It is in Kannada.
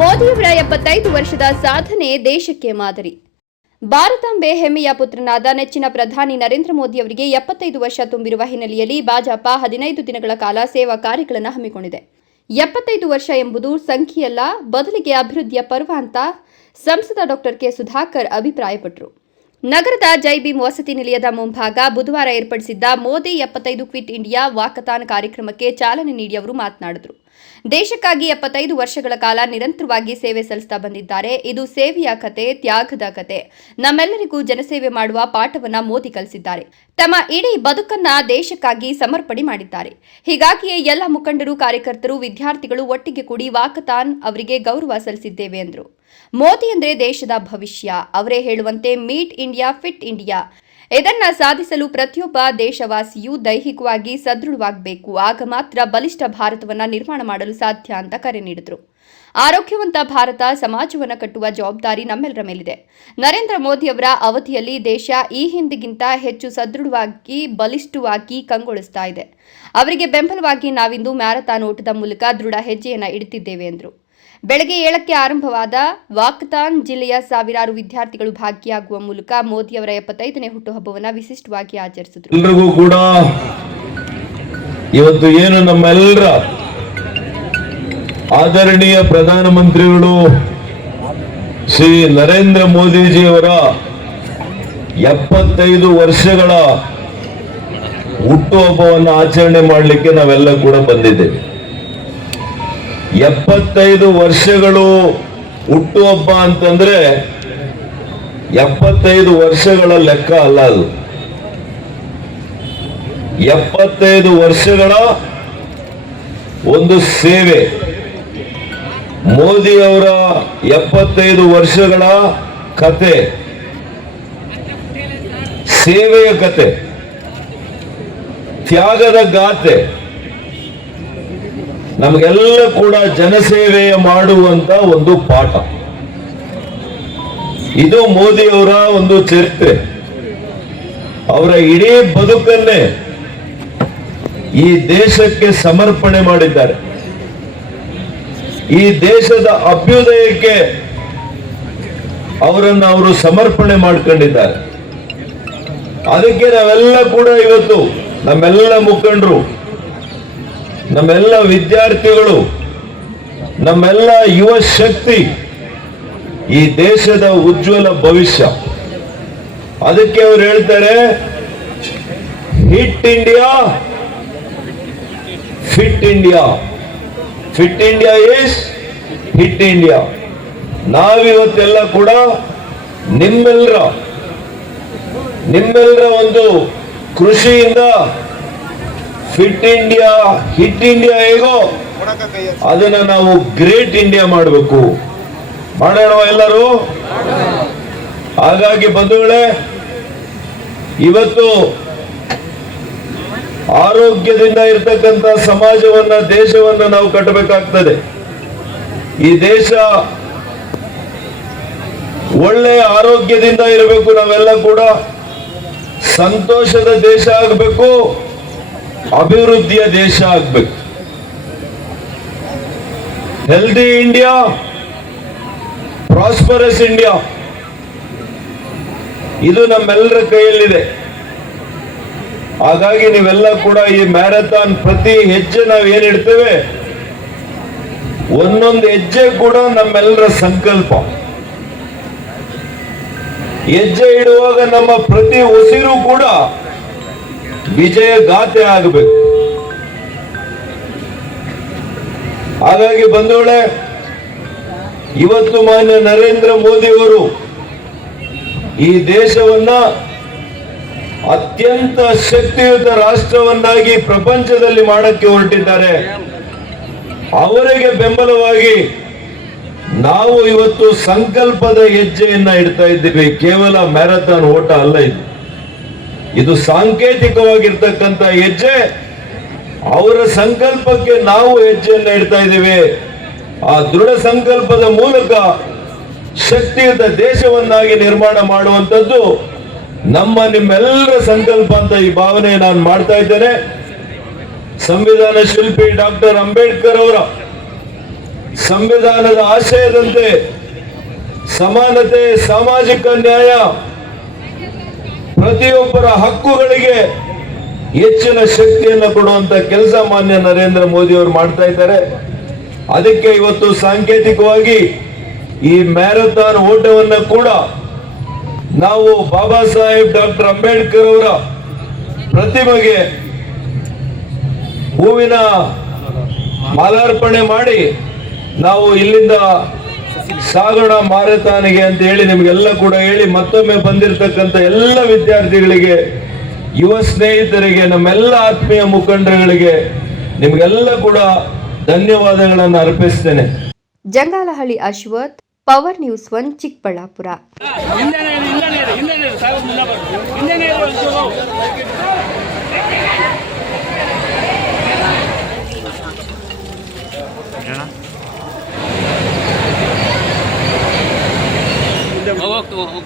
ಮೋದಿಯವರ ಎಪ್ಪತ್ತೈದು ವರ್ಷದ ಸಾಧನೆ ದೇಶಕ್ಕೆ ಮಾದರಿ. ಭಾರತಾಂಬೆ ಹೆಮ್ಮೆಯ ಪುತ್ರನಾದ ನೆಚ್ಚಿನ ಪ್ರಧಾನಿ ನರೇಂದ್ರ ಮೋದಿ ಅವರಿಗೆ ಎಪ್ಪತ್ತೈದು ವರ್ಷ ತುಂಬಿರುವ ಹಿನ್ನೆಲೆಯಲ್ಲಿ ಭಾಜಪ ಹದಿನೈದು ದಿನಗಳ ಕಾಲ ಸೇವಾ ಕಾರ್ಯಗಳನ್ನು ಹಮ್ಮಿಕೊಂಡಿದೆ. ಎಪ್ಪತ್ತೈದು ವರ್ಷ ಎಂಬುದು ಸಂಖ್ಯೆಯಲ್ಲ, ಬದಲಿಗೆ ಅಭಿವೃದ್ಧಿಯ ಪರ್ವ ಅಂತ ಸಂಸದ ಡಾಕ್ಟರ್ ಕೆ ಸುಧಾಕರ್ ಅಭಿಪ್ರಾಯಪಟ್ಟರು. ನಗರದ ಜೈ ಭೀಮ್ ವಸತಿ ನಿಲಯದ ಮುಂಭಾಗ ಬುಧವಾರ ಏರ್ಪಡಿಸಿದ್ದ ಮೋದಿ ಎಪ್ಪತ್ತೈದು ಕ್ವಿಟ್ ಇಂಡಿಯಾ ವಾಕಥಾನ್ ಕಾರ್ಯಕ್ರಮಕ್ಕೆ ಚಾಲನೆ ನೀಡಿ ಅವರು ಮಾತನಾಡಿದರು. ದೇಶಕ್ಕಾಗಿ ಎಪ್ಪತ್ತೈದು ವರ್ಷಗಳ ಕಾಲ ನಿರಂತರವಾಗಿ ಸೇವೆ ಸಲ್ಲಿಸ್ತಾ ಬಂದಿದ್ದಾರೆ. ಇದು ಸೇವೆಯ ಕತೆ, ತ್ಯಾಗದ ಕತೆ. ನಮ್ಮೆಲ್ಲರಿಗೂ ಜನಸೇವೆ ಮಾಡುವ ಪಾಠವನ್ನ ಮೋದಿ ಕಲಿಸಿದ್ದಾರೆ. ತಮ್ಮ ಇಡೀ ಬದುಕನ್ನ ದೇಶಕ್ಕಾಗಿ ಸಮರ್ಪಣೆ ಮಾಡಿದ್ದಾರೆ. ಹೀಗಾಗಿಯೇ ಎಲ್ಲ ಮುಖಂಡರು, ಕಾರ್ಯಕರ್ತರು, ವಿದ್ಯಾರ್ಥಿಗಳು ಒಟ್ಟಿಗೆ ಕೂಡಿ ವಾಕತಾನ್ ಅವರಿಗೆ ಗೌರವ ಸಲ್ಲಿಸಿದ್ದೇವೆ ಎಂದರು. ಮೋದಿ ಅಂದ್ರೆ ದೇಶದ ಭವಿಷ್ಯ. ಅವರೇ ಹೇಳುವಂತೆ, ಮೀಟ್ ಇಂಡಿಯಾ, ಫಿಟ್ ಇಂಡಿಯಾ. ಇದನ್ನ ಸಾಧಿಸಲು ಪ್ರತಿಯೊಬ್ಬ ದೇಶವಾಸಿಯೂ ದೈಹಿಕವಾಗಿ ಸದೃಢವಾಗಬೇಕು. ಆಗ ಮಾತ್ರ ಬಲಿಷ್ಠ ಭಾರತವನ್ನ ನಿರ್ಮಾಣ ಮಾಡಲು ಸಾಧ್ಯ ಅಂತ ಕರೆ ನೀಡಿದರು. ಆರೋಗ್ಯವಂತ ಭಾರತ, ಸಮಾಜವನ್ನು ಕಟ್ಟುವ ಜವಾಬ್ದಾರಿ ನಮ್ಮೆಲ್ಲರ ಮೇಲಿದೆ. ನರೇಂದ್ರ ಮೋದಿಯವರ ಅವಧಿಯಲ್ಲಿ ದೇಶ ಈ ಹಿಂದಿಗಿಂತ ಹೆಚ್ಚು ಸದೃಢವಾಗಿ, ಬಲಿಷ್ಠವಾಗಿ ಕಂಗೊಳಿಸ್ತಾ ಇದೆ. ಅವರಿಗೆ ಬೆಂಬಲವಾಗಿ ನಾವಿಂದು ಮ್ಯಾರಥಾನ್ ಓಟದ ಮೂಲಕ ದೃಢ ಹೆಜ್ಜೆಯನ್ನು ಇಡುತ್ತಿದ್ದೇವೆ ಎಂದರು. ಬೆಳಗ್ಗೆ ಏಳಕ್ಕೆ ಆರಂಭವಾದ ವಾಕ್ತಾನ್ ಜಿಲ್ಲೆಯ ಸಾವಿರಾರು ವಿದ್ಯಾರ್ಥಿಗಳು ಭಾಗಿಯಾಗುವ ಮೂಲಕ ಮೋದಿ ಅವರ ಎಪ್ಪತ್ತೈದನೇ ಹುಟ್ಟುಹಬ್ಬವನ್ನು ವಿಶಿಷ್ಟವಾಗಿ ಆಚರಿಸಿದರು. ಎಲ್ರಿಗೂ ಕೂಡ ಇವತ್ತು ಏನು ನಮ್ಮೆಲ್ಲರ ಆದರಣೀಯ ಪ್ರಧಾನಮಂತ್ರಿಗಳು ಶ್ರೀ ನರೇಂದ್ರ ಮೋದಿಜಿಯವರ ಎಪ್ಪತ್ತೈದು ವರ್ಷಗಳ ಹುಟ್ಟುಹಬ್ಬವನ್ನು ಆಚರಣೆ ಮಾಡಲಿಕ್ಕೆ ನಾವೆಲ್ಲ ಕೂಡ ಬಂದಿದ್ದೇವೆ. ಎಪ್ಪತ್ತೈದು ವರ್ಷಗಳು ಹುಟ್ಟುಹಬ್ಬ ಅಂತಂದ್ರೆ ಎಪ್ಪತ್ತೈದು ವರ್ಷಗಳ ಲೆಕ್ಕ ಅಲ್ಲ ಅದು. ಎಪ್ಪತ್ತೈದು ವರ್ಷಗಳ ಒಂದು ಸೇವೆ. ಮೋದಿ ಅವರ ಎಪ್ಪತ್ತೈದು ವರ್ಷಗಳ ಕತೆ. ಸೇವೆಯ ಕತೆ. ತ್ಯಾಗದ ಗಾತೆ. ನಮಗೆಲ್ಲ ಕೂಡ ಜನಸೇವೆ ಮಾಡುವಂತ ಒಂದು ಪಾಠ. ಇದು ಮೋದಿ ಅವರ ಒಂದು ಚರಿತ್ರೆ. ಅವರ ಇಡೀ ಬದುಕನ್ನೇ ಈ ದೇಶಕ್ಕೆ ಸಮರ್ಪಣೆ ಮಾಡಿದ್ದಾರೆ. ಈ ದೇಶದ ಅಭ್ಯುದಯಕ್ಕೆ ಅವರನ್ನು ಅವರು ಸಮರ್ಪಣೆ ಮಾಡ್ಕೊಂಡಿದ್ದಾರೆ. ಅದಕ್ಕೆ ನಾವೆಲ್ಲ ಕೂಡ ಇವತ್ತು ನಮ್ಮೆಲ್ಲ ಮುಖಂಡರು ನಮ್ಮೆಲ್ಲ ವಿದ್ಯಾರ್ಥಿಗಳು, ನಮ್ಮೆಲ್ಲ ಯುವ ಶಕ್ತಿ ಈ ದೇಶದ ಉಜ್ವಲ ಭವಿಷ್ಯ. ಅದಕ್ಕೆ ಅವ್ರು ಹೇಳ್ತಾರೆ hit India fit India fit India is hit India ನಾವಿವತ್ತೆಲ್ಲ ಕೂಡ ನಿಮ್ಮೆಲ್ಲರ ನಿಮ್ಮೆಲ್ಲರ ಒಂದು ಕೃಷಿಯಿಂದ ಫಿಟ್ ಇಂಡಿಯಾ ಹಿಟ್ ಇಂಡಿಯಾ ಹೇಗೋ ಅದನ್ನ ನಾವು ಗ್ರೇಟ್ ಇಂಡಿಯಾ ಮಾಡಬೇಕು. ಮಾಡೋಣ ಎಲ್ಲರೂ? ಹಾಗಾಗಿ ಬಂಧುಗಳೇ, ಇವತ್ತು ಆರೋಗ್ಯದಿಂದ ಇರ್ತಕ್ಕಂಥ ಸಮಾಜವನ್ನ, ದೇಶವನ್ನ ನಾವು ಕಟ್ಟಬೇಕಾಗ್ತದೆ. ಈ ದೇಶ ಒಳ್ಳೆಯ ಆರೋಗ್ಯದಿಂದ ಇರಬೇಕು, ನಾವೆಲ್ಲ ಕೂಡ ಸಂತೋಷದ ದೇಶ ಆಗಬೇಕು. ಅಭಿವೃದ್ಧಿಯ ದೇಶ ಆಗ್ಬೇಕು. ಹೆಲ್ದಿ ಇಂಡಿಯಾ ಪ್ರಾಸ್ಪರಸ್ ಇಂಡಿಯಾ ಇದು ನಮ್ಮೆಲ್ಲರ ಕೈಯಲ್ಲಿದೆ. ಹಾಗಾಗಿ ನೀವೆಲ್ಲ ಕೂಡ ಈ ಮ್ಯಾರಥಾನ್ ಪ್ರತಿ ಹೆಜ್ಜೆ ನಾವು ಏನಿಡ್ತೇವೆ ಒಂದೊಂದು ಹೆಜ್ಜೆ ಕೂಡ ನಮ್ಮೆಲ್ಲರ ಸಂಕಲ್ಪ. ಹೆಜ್ಜೆ ಇಡುವಾಗ ನಮ್ಮ ಪ್ರತಿ ಉಸಿರು ಕೂಡ ವಿಜಯ ಗಾಥೆ ಆಗಬೇಕು. ಹಾಗಾಗಿ ಬಂಧುಗಳೇ, ಇವತ್ತು ಮಾನ್ಯ ನರೇಂದ್ರ ಮೋದಿ ಅವರು ಈ ದೇಶವನ್ನ ಅತ್ಯಂತ ಶಕ್ತಿಯುತ ರಾಷ್ಟ್ರವನ್ನಾಗಿ ಪ್ರಪಂಚದಲ್ಲಿ ಮಾಡಕ್ಕೆ ಹೊರಟಿದ್ದಾರೆ. ಅವರಿಗೆ ಬೆಂಬಲವಾಗಿ ನಾವು ಇವತ್ತು ಸಂಕಲ್ಪದ ಹೆಜ್ಜೆಯನ್ನ ಇಡ್ತಾ ಇದ್ದೀವಿ. ಕೇವಲ ಮ್ಯಾರಥಾನ್ ಓಟ ಅಲ್ಲ ಇದು. ಇದು ಸಾಂಕೇತಿಕವಾಗಿರ್ತಕ್ಕಂಥ ಹೆಜ್ಜೆ. ಅವರ ಸಂಕಲ್ಪಕ್ಕೆ ನಾವು ಹೆಜ್ಜೆಯನ್ನ ಇಡ್ತಾ ಇದ್ದೀವಿ. ಆ ದೃಢ ಸಂಕಲ್ಪದ ಮೂಲಕ ಶಕ್ತಿಯುತ ದೇಶವನ್ನಾಗಿ ನಿರ್ಮಾಣ ಮಾಡುವಂಥದ್ದು ನಮ್ಮ ನಿಮ್ಮೆಲ್ಲರ ಸಂಕಲ್ಪ ಅಂತ ಈ ಭಾವನೆ ನಾನು ಮಾಡ್ತಾ ಇದ್ದೇನೆ. ಸಂವಿಧಾನ ಶಿಲ್ಪಿ ಡಾಕ್ಟರ್ ಅಂಬೇಡ್ಕರ್ ಅವರ ಸಂವಿಧಾನದ ಆಶಯದಂತೆ ಸಮಾನತೆ, ಸಾಮಾಜಿಕ ನ್ಯಾಯ ಪ್ರತಿಯೊಬ್ಬರ ಹಕ್ಕುಗಳಿಗೆ ಹೆಚ್ಚಿನ ಶಕ್ತಿಯನ್ನು ಕೊಡುವಂತ ಕೆಲಸ ಮಾನ್ಯ ನರೇಂದ್ರ ಮೋದಿ ಅವರು ಮಾಡ್ತಾ ಇದ್ದಾರೆ. ಅದಕ್ಕೆ ಇವತ್ತು ಸಾಂಕೇತಿಕವಾಗಿ ಈ ಮ್ಯಾರಥಾನ್ ಓಟವನ್ನು ಕೂಡ ನಾವು ಬಾಬಾ ಸಾಹೇಬ್ ಡಾಕ್ಟರ್ ಅಂಬೇಡ್ಕರ್ ಅವರ ಪ್ರತಿಮೆಗೆ ಹೂವಿನ ಮಾಲಾರ್ಪಣೆ ಮಾಡಿ ನಾವು ಇಲ್ಲಿಂದ ಸಾಗೋಣ ಮಾರಥಾನಿಗೆ ಅಂತ ಹೇಳಿ ನಿಮಗೆಲ್ಲ ಕೂಡ ಹೇಳಿ ಮತ್ತೊಮ್ಮೆ ಬಂದಿರತಕ್ಕಂಥ ಎಲ್ಲ ವಿದ್ಯಾರ್ಥಿಗಳಿಗೆ ಯುವ ಸ್ನೇಹಿತರಿಗೆ ನಮ್ಮೆಲ್ಲ ಆತ್ಮೀಯ ಮುಖಂಡರುಗಳಿಗೆ ನಿಮಗೆಲ್ಲ ಕೂಡ ಧನ್ಯವಾದಗಳನ್ನು ಅರ್ಪಿಸ್ತೇನೆ. Jangalahalli Ashwath power news one Chikkaballapur. ಹಿಂದೆನೇ ప్రభుత్వం